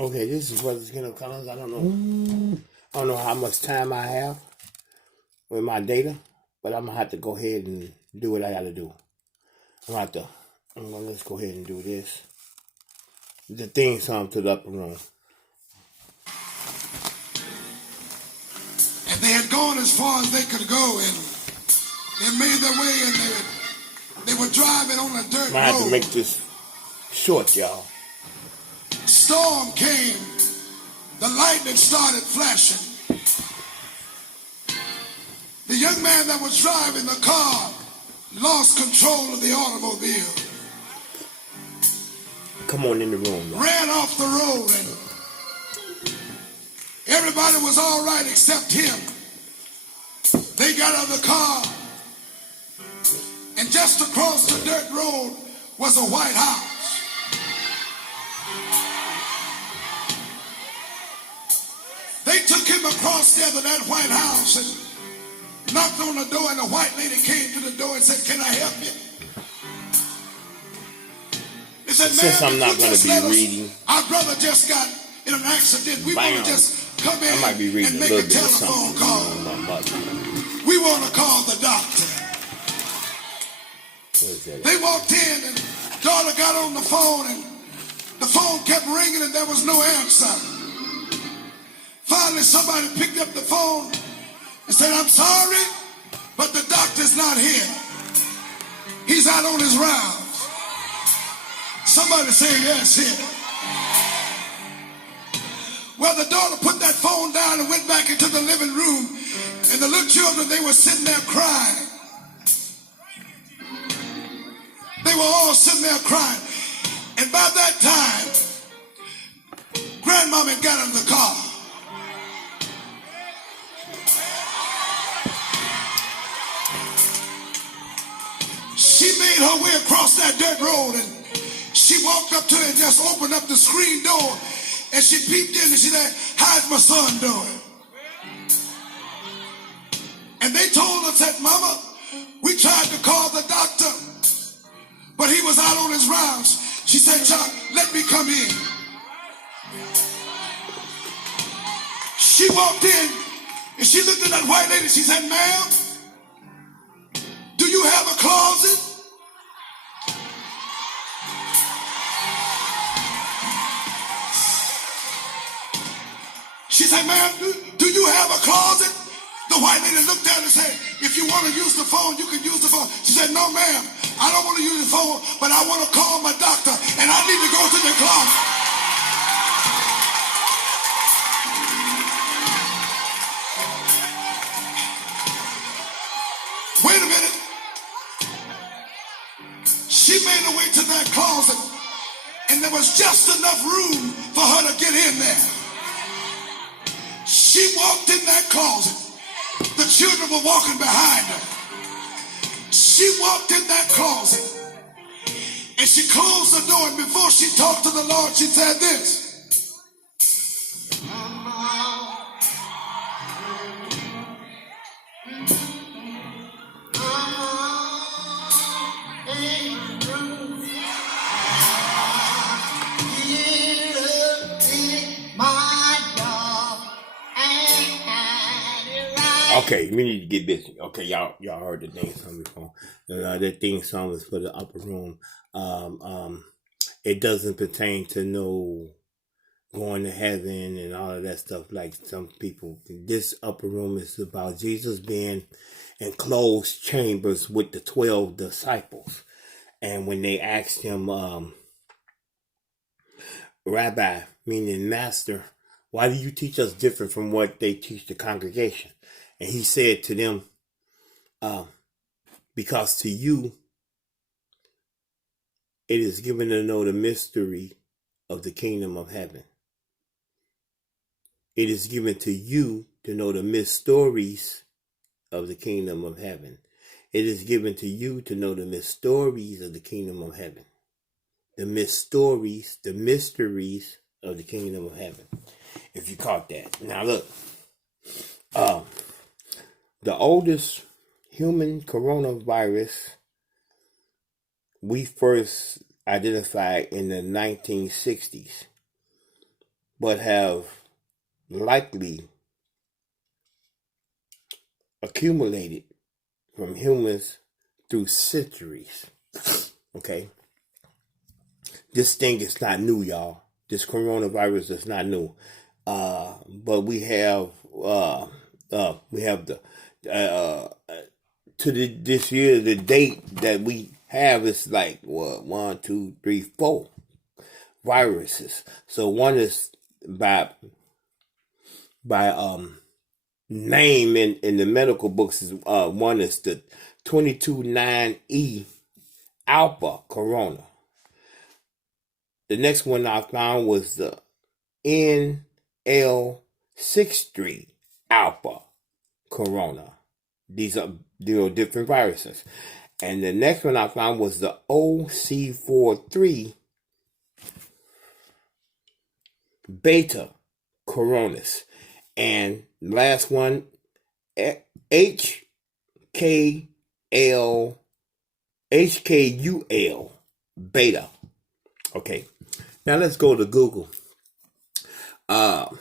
Okay, this is what the Skin of Colors. I don't know how much time I have with my data, but I'm gonna have to go ahead and do what I gotta do. Let's go ahead and do this. The theme song to the upper room. And they had gone as far as they could go, and they made their way, and they were driving on a dirt road. I have to make this short, y'all. Storm came. The lightning started flashing. The young man that was driving the car lost control of the automobile. Come on in the room, y'all. Ran off the road, and everybody was all right except him. They got out of the car, and just across the dirt road was a white house. They took him across there to that white house and knocked on the door, and the white lady came to the door and said, "Can I help you?" They said, Since I'm not going to be reading, our brother just got in an accident. We want to just come in I might be reading and make a telephone call. We want to call the doctor. They walked in, and daughter got on the phone, and the phone kept ringing, and there was no answer. Finally, somebody picked up the phone and said, "I'm sorry, but the doctor's not here. He's out on his rounds." Somebody say yes here. Well, the daughter put that phone down and went back into the living room, and the little children, they were sitting there crying. They were all sitting there crying. And by that time, Grandmama got in the car. She made her way across that dirt road, and she walked up to it and just opened up the screen door, and she peeped in and she said, "How's my son doing?" And they told her, said, "Mama, we tried to call the doctor, but he was out on his rounds." She said, "Child, let me come in." She walked in and she looked at that white lady. She said, "Ma'am, do you have a closet?" She said, "Ma'am, do you have a closet?" The white lady looked at her and said, "If you want to use the phone, you can use the phone." She said, "No, ma'am, I don't want to use the phone, but I want to call my doctor, and I need to go to the closet." Wait a minute. She made her way to that closet, and there was just enough room for her to get in there. She walked in that closet. The children were walking behind her. She walked in that closet, and she closed the door, and before she talked to the Lord, she said this. Okay, we need to get busy. Okay, y'all heard the theme song before. The theme song is for the upper room. It doesn't pertain to no going to heaven and all of that stuff like some people. This upper room is about Jesus being in closed chambers with the 12 disciples. And when they asked him, Rabbi, meaning master, why do you teach us different from what they teach the congregation? And he said to them, because to you, it is given to know the mystery of the kingdom of heaven. It is given to you to know the mysteries of the kingdom of heaven. It is given to you to know the mysteries of the kingdom of heaven. The mysteries of the kingdom of heaven. If you caught that. Now look. The oldest human coronavirus we first identified in the 1960s. but have likely accumulated from humans through centuries. Okay? This thing is not new, y'all. This coronavirus is not new. But we have the this year, the date that we have is like what, 1, 2, 3, 4 viruses. So one is by name in the medical books is one is the 229E alpha corona. The next one I found was the NL63 alpha corona. These are different viruses. And the next one I found was the OC43 beta coronas. And last one, HKUL beta. Okay, now let's go to Google. I'm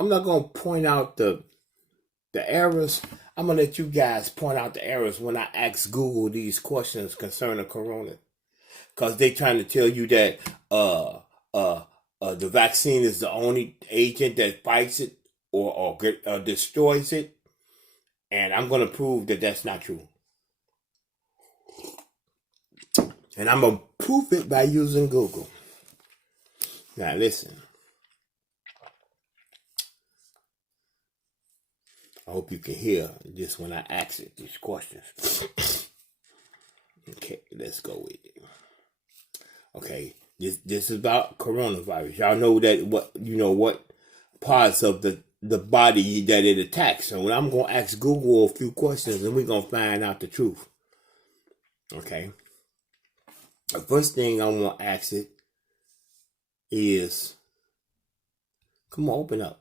not gonna point out the errors. I'm gonna let you guys point out the errors when I ask Google these questions concerning corona, because they trying to tell you that the vaccine is the only agent that fights it or destroys it, and I'm gonna prove that that's not true. And I'm going to prove it by using Google. Now, listen. I hope you can hear just when I ask it these questions. Okay, let's go with it. Okay, this is about coronavirus. Y'all know that what parts of the body that it attacks. So I'm going to ask Google a few questions and we're going to find out the truth. Okay. The first thing I want to ask it is, come on, open up.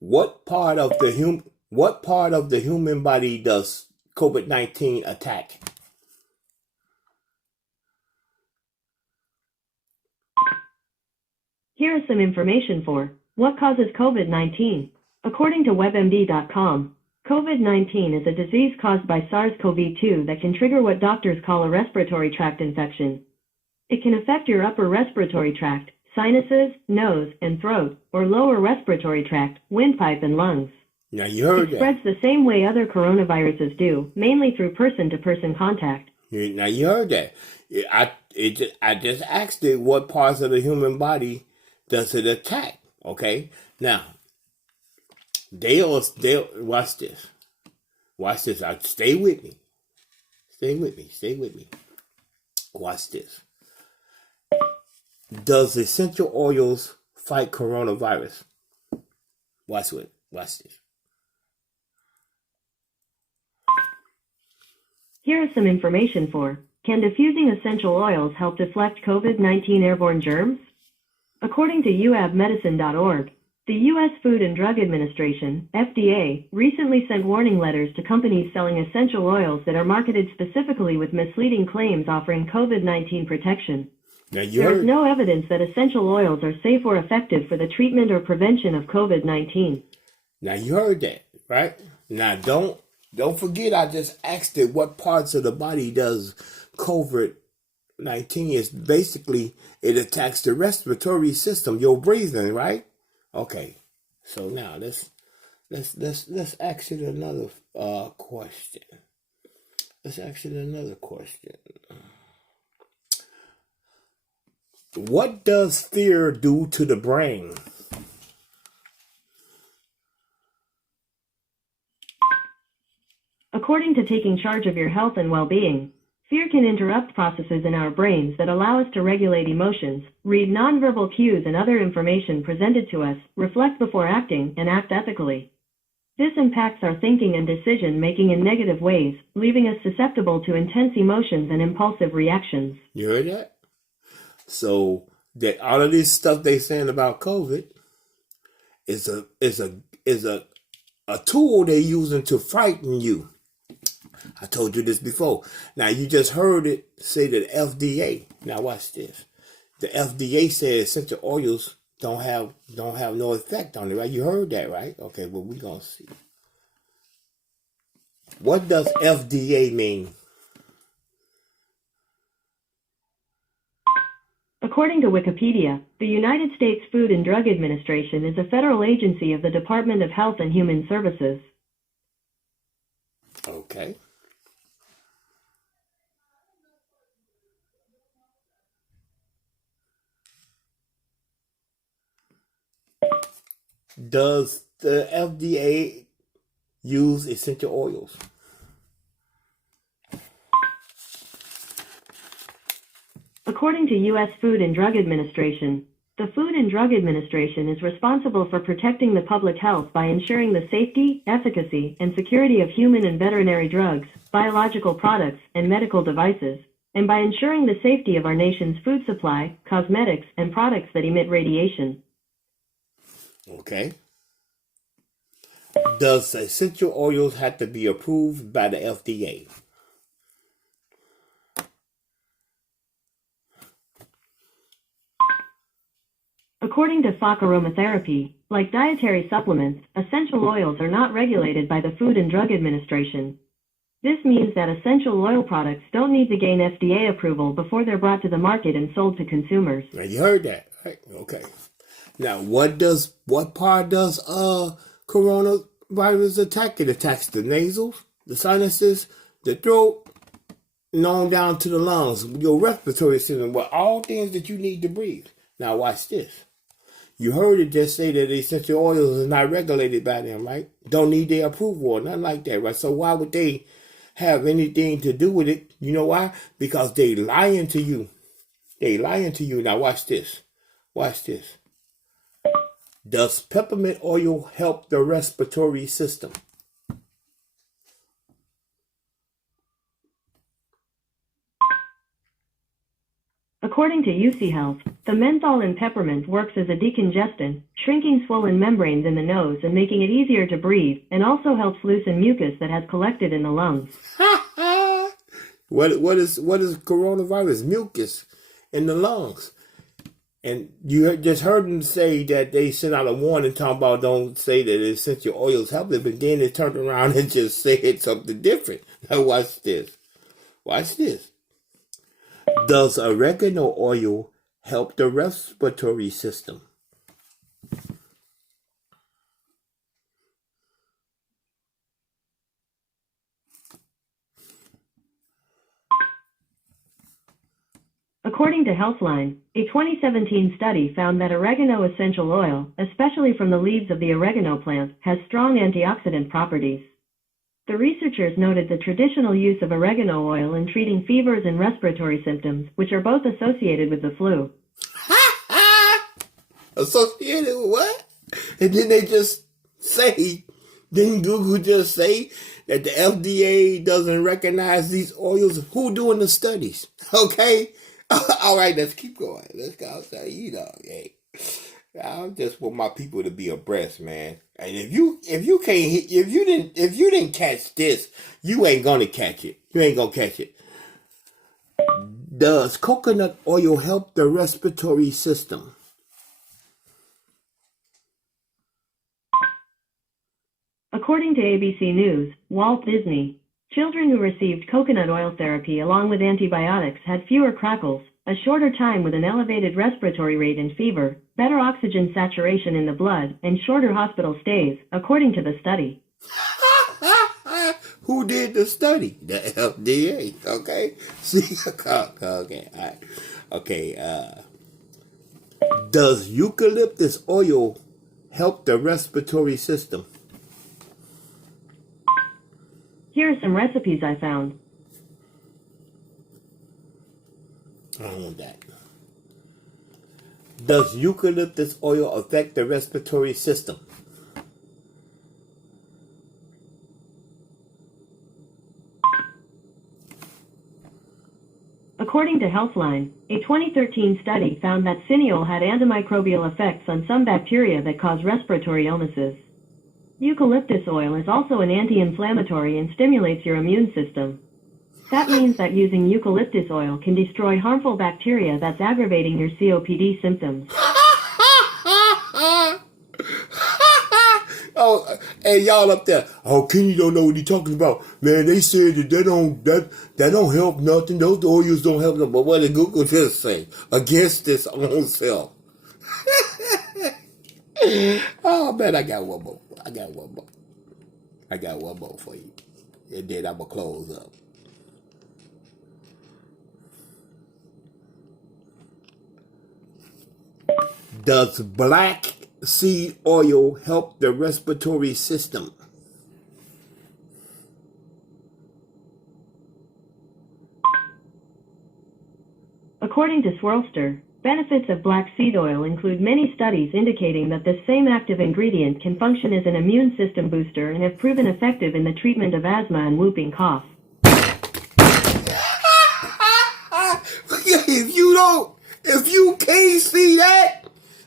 What part of the human body does COVID-19 attack? Here is some information for what causes COVID-19. According to WebMD.com, COVID-19 is a disease caused by SARS-CoV-2 that can trigger what doctors call a respiratory tract infection. It can affect your upper respiratory tract, sinuses, nose, and throat, or lower respiratory tract, windpipe, and lungs. Now you heard that. It spreads the same way other coronaviruses do, mainly through person-to-person contact. Now you heard that. I just asked it what parts of the human body does it attack. Okay, now they'll watch this. Watch this. Stay with me. Stay with me. Watch this. Does essential oils fight coronavirus? Watch this. Here is some information for, can diffusing essential oils help deflect COVID-19 airborne germs? According to uabmedicine.org, the U.S. Food and Drug Administration, FDA, recently sent warning letters to companies selling essential oils that are marketed specifically with misleading claims offering COVID-19 protection. There is no evidence that essential oils are safe or effective for the treatment or prevention of COVID-19. Now you heard that, right? Now don't forget I just asked it what parts of the body does COVID-19 is. Basically it attacks the respiratory system, your breathing, right? Okay. So now let's ask it another question. Let's ask it another question. What does fear do to the brain? According to Taking Charge of Your Health and Well-Being, fear can interrupt processes in our brains that allow us to regulate emotions, read nonverbal cues and other information presented to us, reflect before acting, and act ethically. This impacts our thinking and decision-making in negative ways, leaving us susceptible to intense emotions and impulsive reactions. You heard that? So that all of this stuff they saying about COVID is a tool they're using to frighten you. I told you this before. Now you just heard it say that FDA Now watch this. The FDA says essential oils don't have no effect on it, right? You heard that, right? Okay, well we're gonna see. What does FDA mean? According to Wikipedia, the United States Food and Drug Administration is a federal agency of the Department of Health and Human Services. Okay. Does the FDA use essential oils? According to U.S. Food and Drug Administration, the Food and Drug Administration is responsible for protecting the public health by ensuring the safety, efficacy, and security of human and veterinary drugs, biological products, and medical devices, and by ensuring the safety of our nation's food supply, cosmetics, and products that emit radiation. Okay. Does essential oils have to be approved by the FDA? According to FOC Aromatherapy, like dietary supplements, essential oils are not regulated by the Food and Drug Administration. This means that essential oil products don't need to gain FDA approval before they're brought to the market and sold to consumers. Now you heard that, right? Okay. Now what part does coronavirus attack? It attacks the nasals, the sinuses, the throat, and on down to the lungs, your respiratory system, well, all things that you need to breathe. Now watch this. You heard it just say that essential oils is not regulated by them, right? Don't need their approval or nothing like that, right? So why would they have anything to do with it? You know why? Because they lying to you. They lying to you. Now watch this. Watch this. Does peppermint oil help the respiratory system? According to UC Health, the menthol in peppermint works as a decongestant, shrinking swollen membranes in the nose and making it easier to breathe, and also helps loosen mucus that has collected in the lungs. What is coronavirus? Mucus in the lungs. And you just heard them say that they sent out a warning talking about don't say that essential oils help it, but then they turned around and just said something different. Now watch this. Watch this. Does oregano oil help the respiratory system? According to Healthline, a 2017 study found that oregano essential oil, especially from the leaves of the oregano plant, has strong antioxidant properties. The researchers noted the traditional use of oregano oil in treating fevers and respiratory symptoms, which are both associated with the flu. Associated with what? And then they just say, didn't Google just say that the FDA doesn't recognize these oils? Who doing the studies? Okay? All right, let's keep going. Let's go outside. Hey, I just want my people to be abreast, man. And if you didn't catch this, you ain't gonna catch it. You ain't gonna catch it. Does coconut oil help the respiratory system? According to ABC News, Walt Disney, children who received coconut oil therapy along with antibiotics had fewer crackles, a shorter time with an elevated respiratory rate and fever, better oxygen saturation in the blood, and shorter hospital stays, according to the study. Who did the study? The FDA. Okay. See. Okay. All right. Okay. Does eucalyptus oil help the respiratory system? Here are some recipes I found. I don't want that. Does eucalyptus oil affect the respiratory system? According to Healthline, a 2013 study found that cineole had antimicrobial effects on some bacteria that cause respiratory illnesses. Eucalyptus oil is also an anti-inflammatory and stimulates your immune system. That means that using eucalyptus oil can destroy harmful bacteria that's aggravating your COPD symptoms. Oh, hey, y'all up there. Oh, Kenny don't know what he's talking about. Man, they said that don't help nothing. Those oils don't help nothing. But what did Google just say? Against its own self. Oh, man, I got one more for you. And then I'm going to close up. Does black seed oil help the respiratory system? According to Swirlster, benefits of black seed oil include many studies indicating that this same active ingredient can function as an immune system booster and have proven effective in the treatment of asthma and whooping cough. If you can't see that,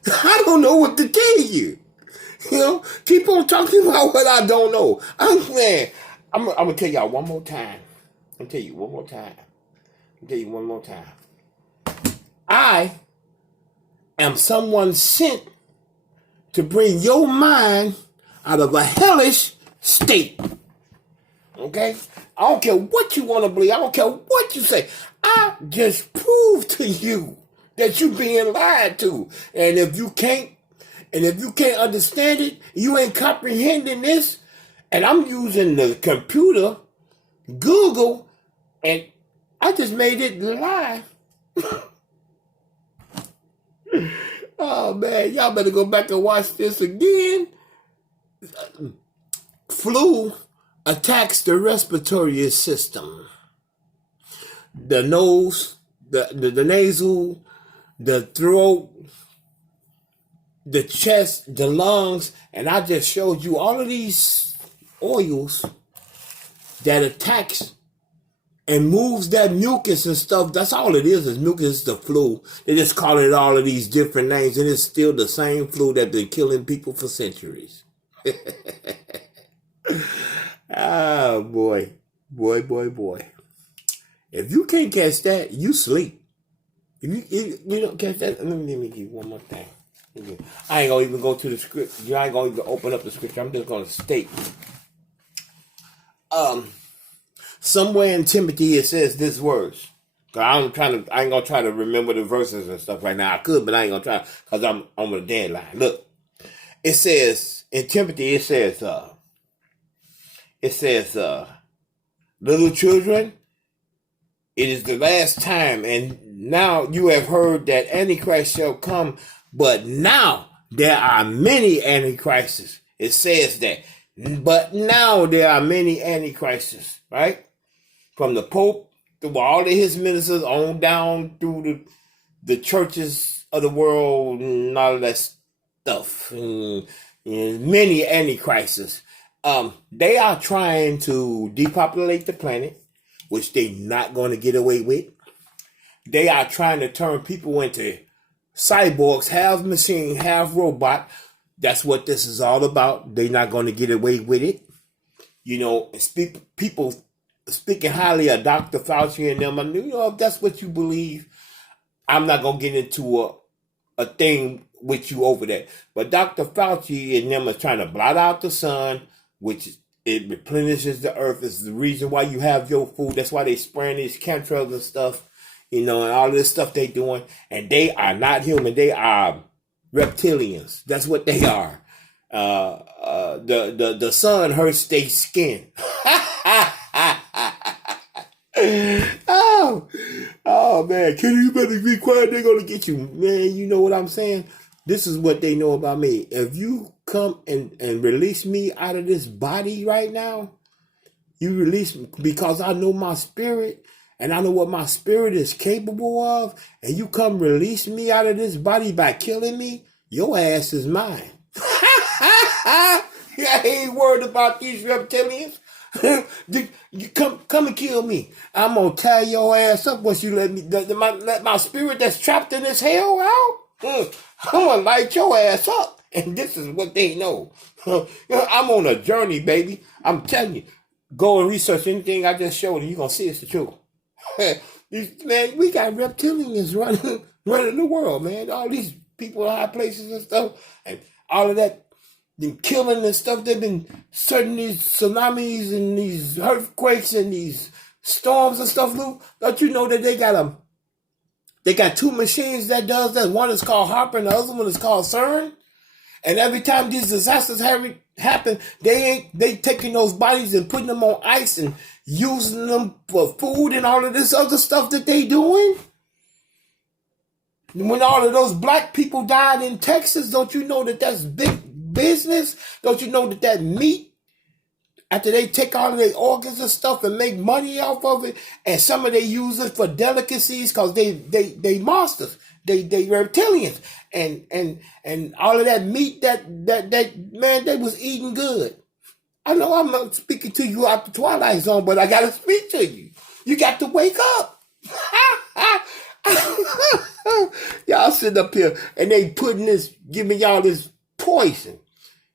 I don't know what to tell you. You know, keep on talking about what I don't know. I'm gonna tell y'all one more time. I am someone sent to bring your mind out of a hellish state. Okay? I don't care what you want to believe. I don't care what you say. I just prove to you that you're being lied to. And if you can't understand it, you ain't comprehending this. And I'm using the computer, Google, and I just made it lie. Oh man, y'all better go back and watch this again. Flu attacks the respiratory system. The nose, the nasal, the throat, the chest, the lungs, and I just showed you all of these oils that attacks and moves that mucus and stuff. That's all it is mucus, the flu. They just call it all of these different names, and it's still the same flu that's been killing people for centuries. Ah, boy. If you can't catch that, you sleep. If you don't catch that, let me give you one more thing. I ain't gonna even go to the script. I ain't gonna even open up the scripture. I'm just gonna state. Somewhere in Timothy it says this words. I ain't gonna try to remember the verses and stuff right now. I could, but I ain't gonna try because I'm on the deadline. Look, it says in Timothy. It says, little children, it is the last time, and now you have heard that Antichrist shall come, but now there are many Antichrists. It says that. But now there are many Antichrists, right? From the Pope to all of his ministers on down through the churches of the world and all of that stuff. And many Antichrists. They are trying to depopulate the planet, which they're not going to get away with. They are trying to turn people into cyborgs, half machine, half robot. That's what this is all about. They're not going to get away with it. You know, people speaking highly of Dr. Fauci and them. You know, if that's what you believe, I'm not going to get into a thing with you over that. But Dr. Fauci and them are trying to blot out the sun, which it replenishes the earth. Is the reason why you have your food. That's why they spraying these chemtrails and stuff, you know, and all this stuff they doing. And they are not human. They are reptilians. That's what they are. The sun hurts their skin. Oh man, Kenny, you better be quiet. They're gonna get you, man. You know what I'm saying? This is what they know about me. If you come and release me out of this body right now, you release me because I know my spirit and I know what my spirit is capable of, and you come release me out of this body by killing me, your ass is mine. I ain't worried about these reptilians. You come and kill me. I'm gonna tie your ass up once you let me let my spirit that's trapped in this hell out. I'm gonna light your ass up. And this is what they know. I'm on a journey, baby. I'm telling you. go and research anything I just showed you, you're gonna see it's the truth. Man, we got reptilians running the world, man. All these people in high places and stuff, and all of that, the killing and stuff. They've been certain these tsunamis and these earthquakes and these storms and stuff. Lou, don't you know that they got two machines that does that? One is called Harper and the other one is called CERN. And every time these disasters happen, they taking those bodies and putting them on ice and using them for food and all of this other stuff that they doing. When all of those black people died in Texas, don't you know that that's big business? Don't you know that meat, after they take all of their organs and stuff and make money off of it, and some of they use it for delicacies because they monsters, they reptilians, and all of that meat that man, they was eating good. I know I'm not speaking to you out the Twilight Zone, but I gotta speak to you. You got to wake up. Y'all sitting up here and they giving y'all this poison.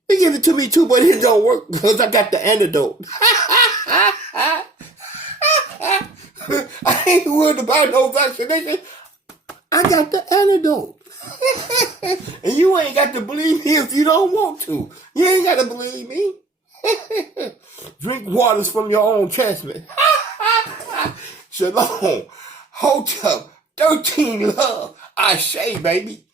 They give it to me too, but it don't work because I got the antidote. I ain't worried about no vaccination. I got the antidote. And you ain't got to believe me if you don't want to. You ain't got to believe me. Drink waters from your own chestnut. Shalom. Hotel 13 love. I say, baby.